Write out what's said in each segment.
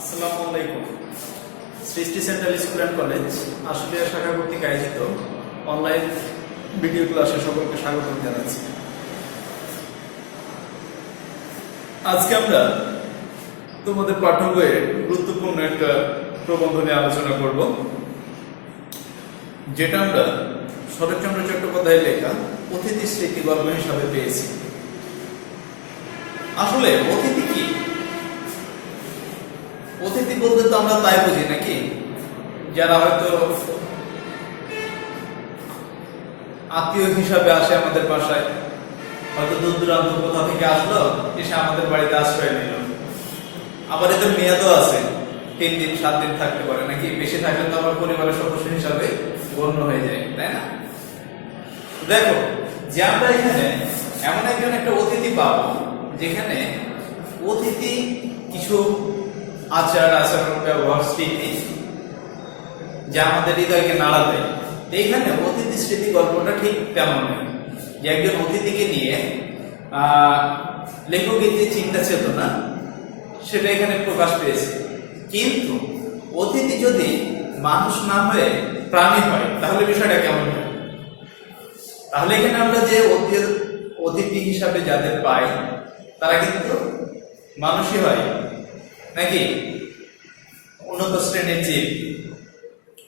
আসসালামু আলাইকুম। সৃষ্টি central school and college Ashulia শাখা কর্তৃক আয়োজিত অনলাইন ভিডিও ক্লাসে সকলকে স্বাগত জানাচ্ছি। আজকে আমরা তোমাদের পাঠ্য বইয়ের গুরুত্বপূর্ণ একটা প্রবন্ধ নিয়ে আলোচনা করব, যেটা আমরা শরৎচন্দ্র চট্টোপাধ্যায়ের লেখা অতিথি স্মৃতি গল্প হিসাবে পেয়েছি। আসলে অতিথি কি? অতিথি বলতে তো আমরা তাই বুঝি নাকি, যারা হয়তো আত্মীয় হিসাবে আসে আমাদের বাসায়, হয়তো দূর দূরান্ত কোথা থেকে আসলো, এসে আমাদের বাড়িতে আশ্রয় নিল। আবার এদের মেয়াদও আছে, 3 দিন 7 দিন থাকতে পারে নাকি, বেশি থাকলে তো আমার পরিবারের সদস্য হিসাবে গণ্য হয়ে যায়, তাই না? দেখো যে আমরা এখানে এমন একটা অতিথি পাবো, যেখানে অতিথি কিছু আচার আচরণ ব্যবহার স্মৃতি যা আমাদের হৃদয়কে নাড়া দেয়। এইখানে অতিথি স্মৃতি গল্পটা ঠিক তেমন নয় যে একজন অতিথিকে নিয়ে লেখকের যে চিন্তা চেতনা সেটা এখানে প্রকাশ পেয়েছে। কিন্তু অতিথি যদি মানুষ না হয়ে প্রাণী হয় তাহলে বিষয়টা কেমন হয়? তাহলে এখানে আমরা যে অতিথি হিসাবে যাদের পাই তারা কিন্তু মানুষই হয় নাকি উন্নত শ্রেণীর জীব,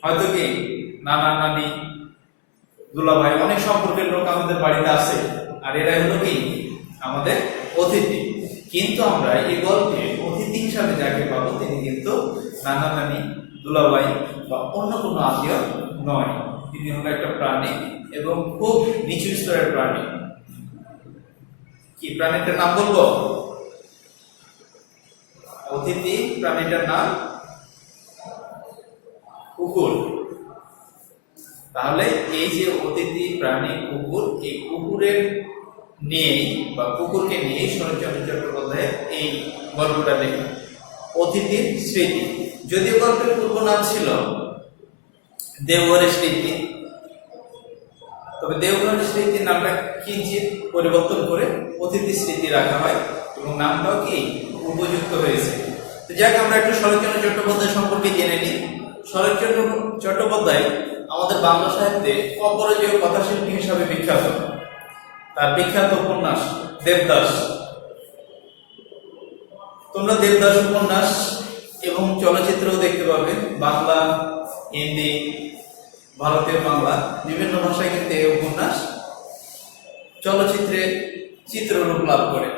হয়তো কি নানা নানি দুলাভাই অনেক সম্পর্কের লোক আমাদের বাড়িতে আসে, আর এরা হলো কি আমাদের অতিথি। কিন্তু আমরা এই গল্পে অতিথি হিসাবে যাকে পাবো তিনি কিন্তু নানা নানি দুলাভাই বা অন্য কোনো আত্মীয় নয়, তিনি হলো একটা প্রাণী এবং খুব নিচু স্তরের প্রাণী। কি প্রাণীটার নাম বলবো? অতিথি প্রাণীটার নাম কুকুর। তাহলে এই যে অতিথি প্রাণী কুকুর, এই কুকুরের নিয়েই বা কুকুরকে নিয়েই শরৎচন্দ্র চট্টোপাধ্যায় এই গল্পটা লেখা অতিথির স্মৃতি। যদিও গল্পের পূর্ব নাম ছিল দেওঘরের স্মৃতি, তবে দেওঘরের স্মৃতির নামটা কিঞ্চিত পরিবর্তন করে অতিথি স্মৃতি রাখা হয় এবং নামটাও কি উপযুক্ত হয়েছে। তো যাক, আমরা একটু শরৎচন্দ্র চট্টোপাধ্যায় সম্পর্কে জেনে নিই। শরৎচন্দ্র চট্টোপাধ্যায় আমাদের বাংলা সাহিত্যে অপরাজেয় কথাশিল্পী হিসাবে বিখ্যাত। তার বিখ্যাত উপন্যাস দেবদাস, তোমরা দেবদাস উপন্যাস এবং চলচ্চিত্রও দেখতে পাবে, বাংলা, হিন্দি, ভারতীয় বাংলা বিভিন্ন ভাষায় কিন্তু এই উপন্যাস চলচ্চিত্রে চিত্ররূপ লাভ করে।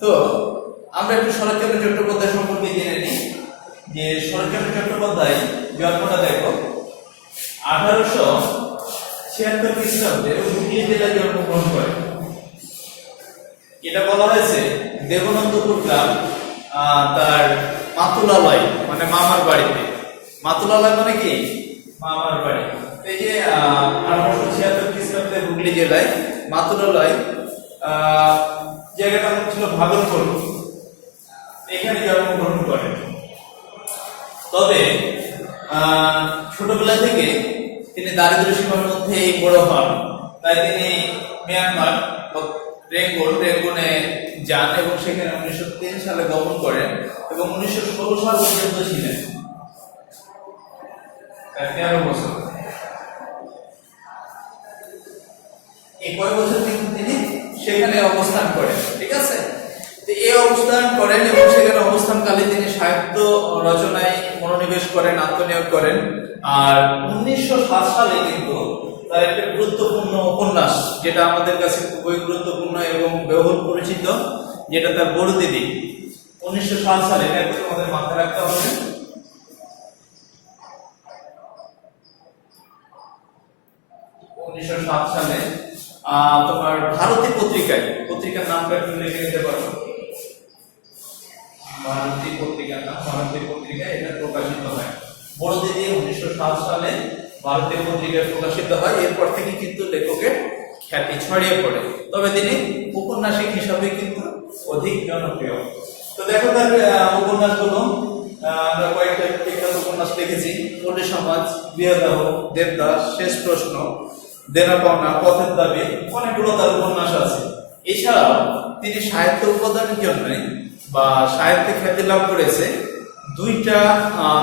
তো আমরা একটু শরৎচন্দ্র চট্টোপাধ্যায় সম্পর্কে জেনে নিই যে শরৎচন্দ্র চট্টোপাধ্যায় জন্মটা দেখো 1876 খ্রিস্টাব্দে হুগলি জেলায় জন্মগ্রহণ করে। এটা বলা হয়েছে দেবনন্দপুর গ্রাম তার মাতুলালয় মানে মামার বাড়িতে। মাতুলালয় মানে কি? মামার বাড়ি। এই যে 1876 খ্রিস্টাব্দে হুগলি জেলায় মাতুলালয় জায়গাটা ছিল ভাগলপুর, এখানে জন্মগ্রহণ করেন। তবে ছোটবেলা থেকে তিনি দারিদ্র সীমার মধ্যে বড় হন, তাই তিনি মিয়ানমার রেঙ্গুনে যান এবং সেখানে 1903 সালে গমন করেন এবং 1916 সাল পর্যন্ত ছিলেন, 13 বছর। এই কয়েক বছর কিন্তু তিনি সেখানে অবস্থান করেন, ঠিক আছে? তো এই অবস্থান করেন এবং সেখানে অবস্থানকালে তিনি সাহিত্য রচনায় মনোনিবেশ করেন, আত্মনিয়োগ করেন। আর 1907 সালে কিন্তু তার একটা গুরুত্বপূর্ণ উপন্যাস, যেটা আমাদের কাছে খুবই গুরুত্বপূর্ণ এবং বহুল পরিচিত, যেটা তার বড় দিদি। 1907 সালে, এটা আমাদের মাথায় রাখতে হবে। 1907 সালে তোমার ভারতী পত্রিকায়, পত্রিকার নামটা একটু লিখে নিতে পারো, ভারতী পত্রিকার নাম, ভারতী পত্রিকায় এটা প্রকাশিত হয়। বড় দিদি 1907 সালে ভারতীয় পত্রিকায় প্রকাশিত হয়। এরপর থেকে কিন্তু লেখকের খ্যাতি ছড়িয়ে পড়ে, তবে তিনি উপন্যাসিক হিসাবে কিন্তু অধিক জনপ্রিয়। তো দেখো তার উপন্যাসগুলো, আমরা কয়েকটা বিখ্যাত উপন্যাস লিখেছি: পল্লী সমাজ, বিয়াদাহ, দেবদাস, শেষ প্রশ্ন, দেনা পাওনা, পথের দাবি, অনেকগুলো তার উপন্যাস আছে। এছাড়াও তিনি সাহিত্য উপাদানের জন্য বা সাহিত্যে খ্যাতি লাভ করেছে, দুইটা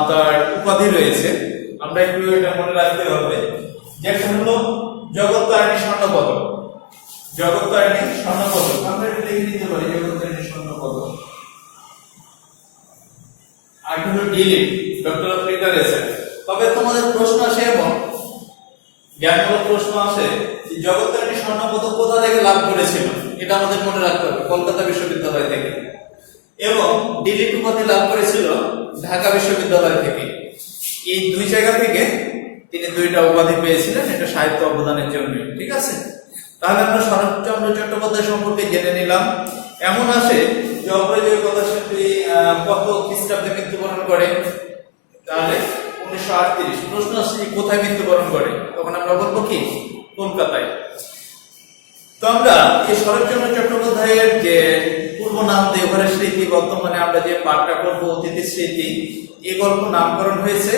তার উপাধি রয়েছে। আমরা একটু এটা মনে রাখতে হবে যে একটা হলো জগত্তারিণী স্বর্ণপদক। জগত্তারিণী স্বর্ণপদক আমরা এটা লিখে নিতে পারি, জগত্তারিণী স্বর্ণপদক। আর হলো ডিলিট, ডক্টর অফ লিটারেচার। তবে তোমাদের প্রশ্ন আসে এবং জ্ঞানমূলক প্রশ্ন আসে যে জগত্তারিণী স্বর্ণপদক কোথা থেকে লাভ করেছিল, এটা আমাদের মনে রাখতে হবে, কলকাতা বিশ্ববিদ্যালয় থেকে। এবং ডিলিট উপাধি লাভ করেছিল ঢাকা বিশ্ববিদ্যালয় থেকে। এই দুই জায়গা থেকে তিনি দুইটা উপাধি পেয়েছিলেন, এটা সাহিত্য অবদানের জন্য। ঠিক আছে, তাহলে আমরা শরৎচন্দ্র চট্টোপাধ্যায় সম্পর্কে জেনে নিলাম। এমন আসে যে অপরাজেয় কথা শিল্পী কত খ্রিস্টাব্দে মৃত্যুবরণ করে, তাহলে 1938। প্রশ্ন আসছে কোথায় মৃত্যুবরণ করে, তখন আমরা বলবো কি কলকাতায়। তো আমরা এই শরৎচন্দ্র চট্টোপাধ্যায়ের যে পূর্ব নাম দেওঘরের স্মৃতি, বর্তমানে আমরা যে পাঠটা করবো অতিথির স্মৃতি, এই গল্প নামকরণ হয়েছে।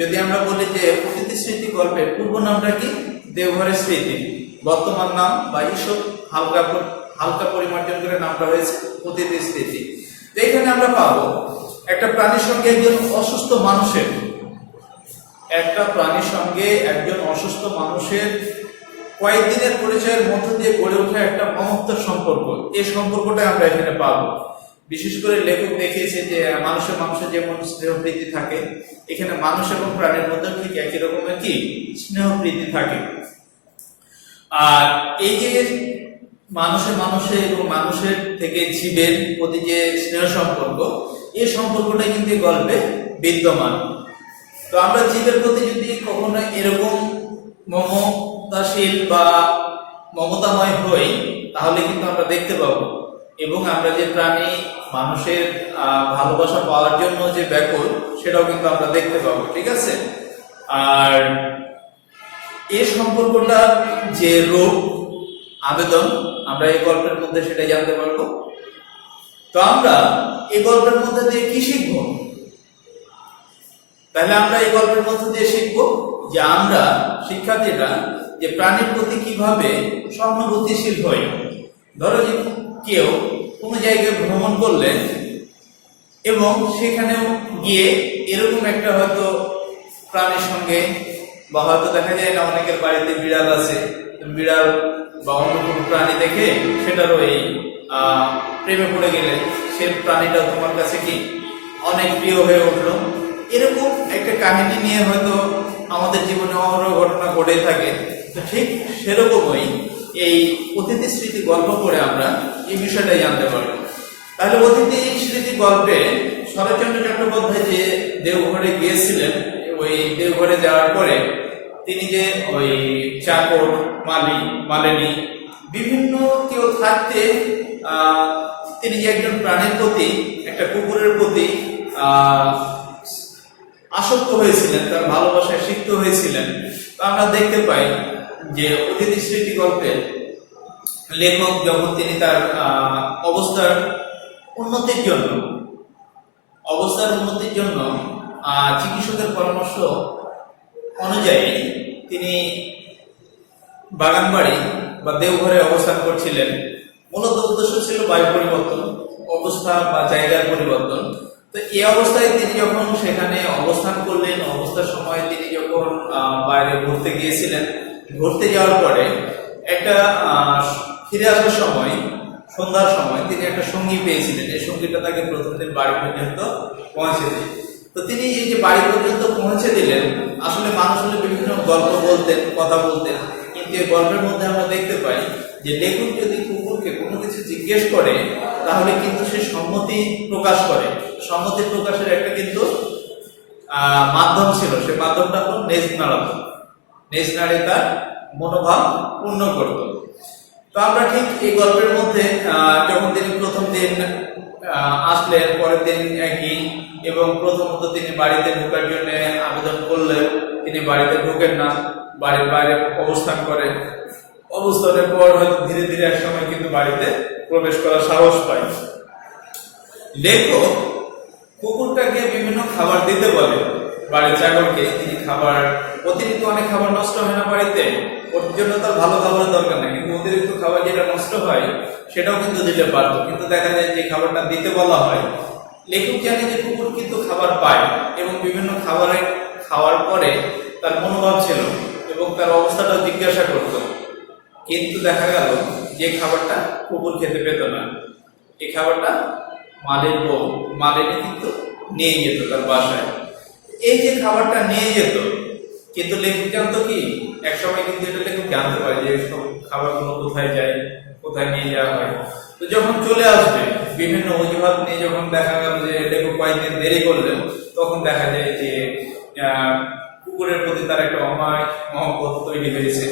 যদি আমরা বলি যে অতিথির স্মৃতি গল্পের পূর্ব নামটা কি দেওঘরের স্মৃতি, বর্তমান নাম বা ঈষৎ হালকা পরিমার্জন করে নামটা হয়েছে অতিথির স্মৃতি। তো এখানে আমরা পাবো একটা প্রাণীর সঙ্গে একজন অসুস্থ মানুষের, একটা প্রাণীর সঙ্গে একজন অসুস্থ মানুষের কয়েকদিনের পরিচয়ের মধ্য দিয়ে গড়ে ওঠা একটা মহত্তর সম্পর্ক। এই সম্পর্কটা আমরা এখানে পাবো। বিশেষ করে লেখক দেখিয়েছে যে মানুষের যেমন স্নেহপ্রীতি থাকে, এখানে মানুষ এবং প্রাণীর মধ্যে ঠিক একই রকমের কি স্নেহপ্রীতি থাকে। আর এই যে মানুষে এবং মানুষের থেকে জীবের প্রতি যে স্নেহ সম্পর্ক, এই সম্পর্কটাই কিন্তু গল্পে বিদ্যমান। তো আমরা জীবের প্রতি যদি কখনো এরকম মমতাশীল বা মমতাময় হই, তাহলে কিন্তু আমরা দেখতে পাবো, এবং আমরা যে প্রাণী মানুষের ভালোবাসা পাওয়ার জন্য যে ব্যাকুল, সেটাও কিন্তু আমরা দেখতে পাবো। ঠিক আছে, আর এই সম্পর্কটা যে রূপ আবেদন, আমরা এই গল্পের মধ্যে সেটা জানতে পারবো। তো আমরা এই গল্পের মধ্যে দিয়ে কি শিখবো? তাহলে আমরা এই গল্পের মধ্যে দিয়ে শিখবো যে আমরা শিক্ষার্থীরা যে প্রাণীর প্রতি কিভাবে সহানুভূতিশীল হই। ধরো যে কেউ কোনো জায়গায় ভ্রমণ করলেন এবং সেখানেও গিয়ে এরকম একটা হয়তো প্রাণীর সঙ্গে, বা হয়তো দেখা যায় না অনেকের বাড়িতে বিড়াল আছে, বিড়াল বা অন্য কোনো প্রাণী দেখে সেটার ওই প্রেমে পড়ে গেলে সে প্রাণীটা তোমার কাছে কি অনেক প্রিয় হয়ে উঠলো। এরকম একটা কাহিনী নিয়ে হয়তো আমাদের জীবনে অনেক ঘটনা ঘটে থাকে। তো ঠিক সেরকমই এই অতিথি স্মৃতি গল্প করে আমরা এই বিষয়টাই জানতে পারবো। তাহলে অতিথি স্মৃতি গল্পে শরৎচন্দ্র চট্টোপাধ্যায় যে দেওঘরে গিয়েছিলেন, ওই দেওঘরে যাওয়ার পরে তিনি যে ওই চাকর, মালিনী বিভিন্ন কেউ থাকতে তিনি যে একজন প্রাণীর প্রতি, একটা কুকুরের প্রতি আসক্ত হয়েছিলেন, তার ভালোবাসায় সিক্ত হয়েছিলেন। তো আমরা দেখতে পাই যে অতিথি স্মৃতি গল্পে লেখক যখন তিনি তার অবস্থার উন্নতির জন্য চিকিৎসকের পরামর্শ অনুযায়ী তিনি বাগানবাড়ি বা দেওঘরে অবস্থান করছিলেন। মূলত উদ্দেশ্য ছিল বায়ু পরিবর্তন, অবস্থা বা জায়গার পরিবর্তন। তো এই অবস্থায় তিনি যখন সেখানে অবস্থান করলেন, অবস্থার সময় তিনি যখন বাইরে ঘুরতে গিয়েছিলেন, ঘুরতে যাওয়ার পরে একটা ফিরে আসার সময়, সন্ধ্যার সময় তিনি একটা সঙ্গী পেয়েছিলেন। এই সঙ্গীটা তাকে প্রথম দিন বাড়ি পর্যন্ত পৌঁছে দিলেন। তো তিনি এই যে বাড়ি পর্যন্ত পৌঁছে দিলেন, আসলে মানুষ হলে বিভিন্ন গল্প বলতেন, কথা বলতেন, কিন্তু এই গল্পের মধ্যে আমরা দেখতে পাই যে লেখক যদি কুকুরকে কোনো কিছু জিজ্ঞেস করে, তাহলে কিন্তু সে সম্মতি প্রকাশ করে। সম্মতি প্রকাশের একটা কিন্তু মাধ্যম ছিল, সে মাধ্যমটা হল নেজ নাড়াতো, নেজ নাড়ে তার মনোভাব পূর্ণ করত। তো আমরা ঠিক এই গল্পের মধ্যে যখন তিনি প্রথম দিন আসলেন, পরের দিন একই, এবং প্রথমত তিনি বাড়িতে ঢোকার জন্য আবেদন করলেন, তিনি বাড়িতে ঢোকেন না, বাড়ির বাইরে অবস্থান করেন। অবস্থানের পর হয়তো ধীরে ধীরে এক সময় কিন্তু বাড়িতে প্রবেশ করার সাহস পায়। লেখক কুকুরটাকে বিভিন্ন খাবার দিতে বলে, বাড়ির চাকরকে তিনি খাবার অতিরিক্ত অনেক খাবার নষ্ট হয় না বাড়িতে, ওর জন্য তার ভালো খাবারের দরকার নেই, কিন্তু অতিরিক্ত খাবার যেটা নষ্ট হয় সেটাও কিন্তু দিতে পারতো। কিন্তু দেখা যায় যে খাবারটা দিতে বলা হয়, লেখক জানে যে কুকুর কিন্তু খাবার পায় এবং বিভিন্ন খাবারে খাওয়ার পরে তার মনোভাব ছিল এবং তার অবস্থাটা জিজ্ঞাসা করত, কিন্তু দেখা গেল যে খাবারটা কুকুর খেতে পেত না, এই খাবারটা মালিনী কিন্তু নিয়ে যেত তার বাসায়। এই যে খাবারটা নিয়ে যেত, কিন্তু লেখক জানতো কি, একসময় কিন্তু এটা লেখক জানতে পারে যে সব খাবারগুলো কোথায় যায়, কোথায় নিয়ে যাওয়া হয়। তো যখন চলে আসবে বিভিন্ন অজুহাত নিয়ে, যখন দেখা গেল যে লেখক কয়েকদিন দেরি করলেও, তখন দেখা যায় যে কুকুরের প্রতি তার একটা মহব্বত তৈরি হয়েছে,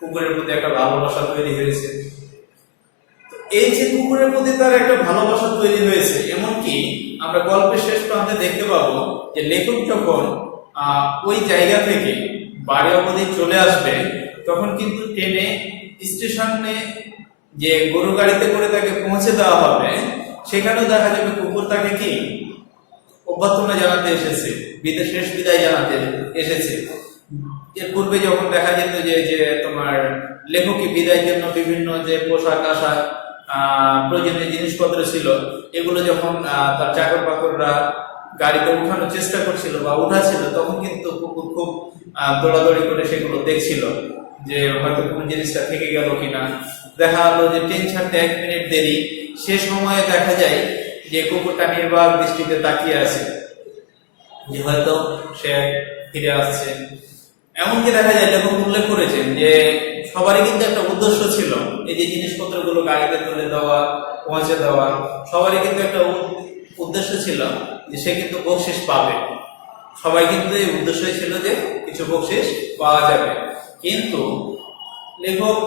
কুকুরের প্রতি একটা ভালোবাসা তৈরি হয়েছে। এই যে কুকুরের প্রতি তার একটা ভালোবাসা তৈরি হয়েছে, এমনকি আমরা গল্পের শেষ প্রান্তে দেখতে পাবো যে লেখক যখন ওই জায়গা থেকে বাড়ি অবধি চলে আসবে, তখন কিন্তু ট্রেনে স্টেশনে যে গরু গাড়িতে করে তাকে পৌঁছে দেওয়া হবে, সেখানেও দেখা যাবে কুকুর তাকে কি অভ্যর্থনা জানাতে এসেছে, শেষ বিদায় জানাতে এসেছে। এর পূর্বে যখন দেখা যেত যে তোমার লেখকই বিদায়ের জন্য বিভিন্ন যে পোশাক আশাক প্রয়োজনীয় জিনিসপত্র ছিল, এগুলো যখন তার চাকর বাকররা গাড়িতে উঠানোর চেষ্টা করছিল বা উঠাছিল, তখন কিন্তু কুকুর খুব দৌড়াদৌড়ি করে সেগুলো দেখছিল যে হয়তো কোন জিনিসটা থেকে গেল কিনা। দেখা গেলো যে ট্রেন ছাড়তে 1 মিনিট দেরি, সে সময়ে দেখা যায় যে কুকুরটা নির্বাক দৃষ্টিতে তাকিয়ে আছে যে হয়তো সে ফিরে আসছে। এমনকি দেখা যায় লেখক উল্লেখ করেছেন যে সবারই কিন্তু একটা উদ্দেশ্য ছিল, এই যে জিনিসপত্রগুলো গাড়িতে তুলে দেওয়া, পৌঁছে দেওয়া, সবারই কিন্তু একটা উদ্দেশ্য ছিল যে সে কিন্তু বকশিস পাবে। সবাই কিন্তু এই উদ্দেশ্যই ছিল যে কিছু বকশিস পাওয়া যাবে। কিন্তু লেখক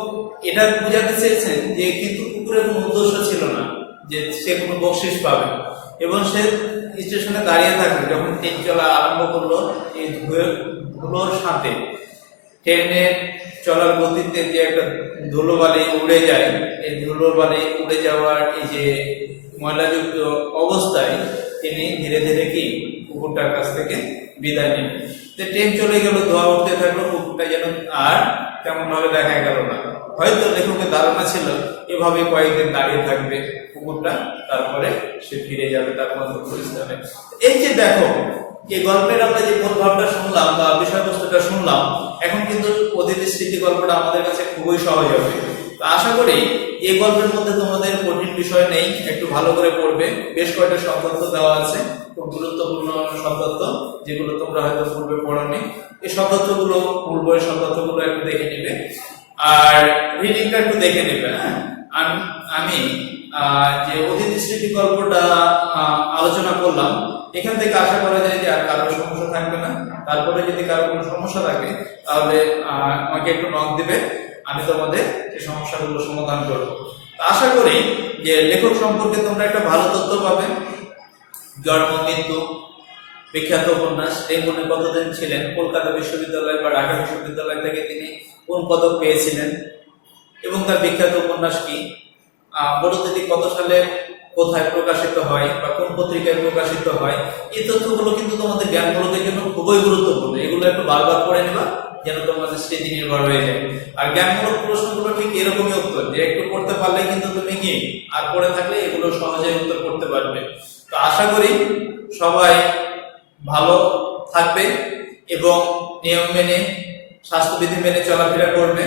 এটা বোঝাতে চেয়েছেন যে কিন্তু কুকুরের কোনো উদ্দেশ্য ছিল না যে সে কোনো বকশিস পাবে, এবং সে স্টেশনে দাঁড়িয়ে থাকবে। যখন ট্রেন চলা আরম্ভ করলো, এই ধুলোর সাথে ট্রেনের চলার গতিতে যে একটা ধুলোবালি উড়ে যায়, এই ধুলোবালি উড়ে যাওয়ার এই যে ময়লাযুক্ত অবস্থায় তিনি ধীরে ধীরে কি কুকুরটার কাছ থেকে বিদায় নেন। ট্রেন চলে গেল, ধোয়া উঠতে থাকলো, কুকুরটা যেন আর তেমন ভাবে দেখা গেল না। হয়তো লেখকের ধারণা ছিল এভাবে কয়েকদিন দাঁড়িয়ে থাকবে কুকুরটা, তারপরে সে ফিরে যাবে তার গন্তব্যস্থানে। এই যে দেখো, এই গল্পের আমরা যে মূল ভাবটা শুনলাম বা বিষয়বস্তুটা শুনলাম, এখন কিন্তু অতিথি স্মৃতি গল্পটা আমাদের কাছে খুবই সহজ হবে। আশা করি এই গল্পের মধ্যে তোমাদের কঠিন বিষয় নেই, একটু ভালো করে পড়বে। বেশ কয়েকটা শব্দার্থ দেওয়া আছে, খুব গুরুত্বপূর্ণ শব্দার্থ, যেগুলো তোমরা হয়তো পূর্বে পড়োনি। এই শব্দার্থগুলো, মূল বইয়ের শব্দার্থগুলো একটু দেখে নিবে, আর রিডিংটা একটু দেখে নেবে। হ্যাঁ, আমি যে অতিথি স্মৃতি গল্পটা আলোচনা করলাম, এখান থেকে আশা করা যায় যে আর কারোর সমস্যা থাকবে না। তারপরে যদি কারো কোনো সমস্যা থাকে তাহলে আমাকে একটু নক দিবে, আমি তোমাদের সেই সমস্যাগুলো সমাধান করব। আশা করি যে লেখক সম্পর্কে তোমরা একটা ভালো তথ্য পাবে। জন্ম, মৃত্যু, বিখ্যাত উপন্যাস, রেঙ্গুনে কতদিন ছিলেন, কলকাতা বিশ্ববিদ্যালয় বা ঢাকা বিশ্ববিদ্যালয় থেকে তিনি কোন পদক পেয়েছিলেন, এবং তার বিখ্যাত উপন্যাস কি, বড়দিদি কত সালে কোথায় প্রকাশিত হয় বা কোন পত্রিকায় প্রকাশিত হয়। এই তথ্যগুলো কিন্তু তোমাদের জ্ঞানমূলকের জন্য খুবই গুরুত্বপূর্ণ। এগুলো একটু বারবার পড়ে নেবা যেন তোমাদের স্মৃতি নির্ভর হয়ে যায়। আর জ্ঞানমূলক প্রশ্নগুলো ঠিক এরকমই উত্তর, যে একটু পড়তে পারলে কিন্তু তুমি কি আর পড়ে থাকলে এগুলো সহজেই উত্তর করতে পারবে। তো আশা করি সবাই ভালো থাকবে এবং নিয়ম মেনে, স্বাস্থ্যবিধি মেনে চলাফেরা করবে।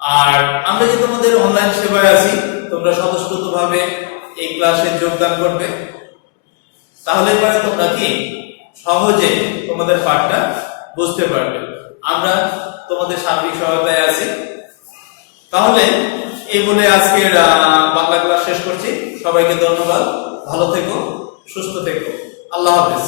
আর আমরা যে তোমাদের অনলাইন সেবায় আছি, তোমরা স্বতঃস্ফূর্তভাবে এই ক্লাসে যোগদান করবে, তাহলে পরে তোমরা কি সহজে তোমাদের পাঠটা বুঝতে পারবে। আমরা তোমাদের সার্বিক সহায়তায় আছি। তাহলে এই বলে আজকের বাংলা ক্লাস শেষ করছি। সবাইকে ধন্যবাদ, ভালো থেকো, সুস্থ থেকো, আল্লাহ হাফেজ।